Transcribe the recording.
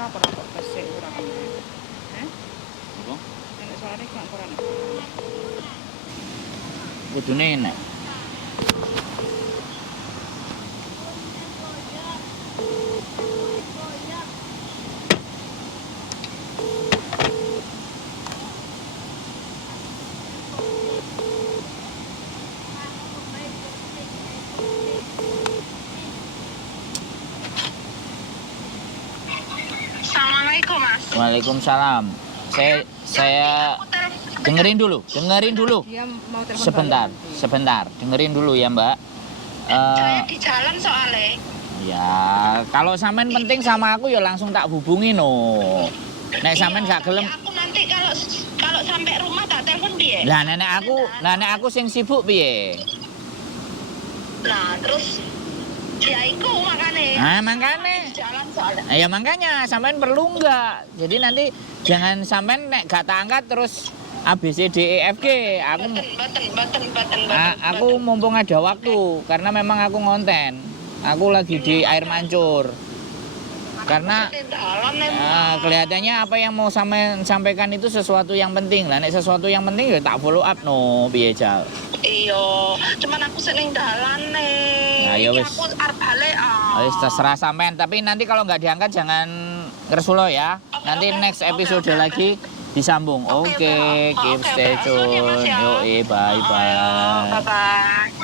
apa kok kesik ora kamane. Apa? Nek suarane gak kurang. Kudune enak. Assalamualaikum, Mas. Waalaikumsalam. Saya dengerin dulu. Dia mau telepon Sebentar. Dengerin dulu ya, Mbak. Saya di jalan soalnya. Ya, kalau sampean penting sama aku ya langsung tak hubungi no. Nek sampean gak gelem. Aku nanti kalau sampai rumah tak telepon piye? Lah nenek aku sing sibuk piye? Nah, terus ya iku makane. Ah, makane. Di jalan soalnya. Ya makanya sampean perlu enggak. Jadi nanti jangan sampean nek gak tak angkat terus A B C D E F G. Aku mumpung ada waktu karena memang aku ngonten. Aku lagi di air mancur. Karena kelihatannya apa yang mau sampaikan itu sesuatu yang penting lah. Nek sesuatu yang penting ya tak follow up no piye Jal. Iya, cuman aku seneng dalan nih. Nah, ya wis. Aku arep balik. Wis terserah sampean, tapi nanti kalau nggak diangkat jangan ngersulo ya. Nanti next episode lagi disambung. Oke, keep stay tune. Yo, bye bye. Bye bye.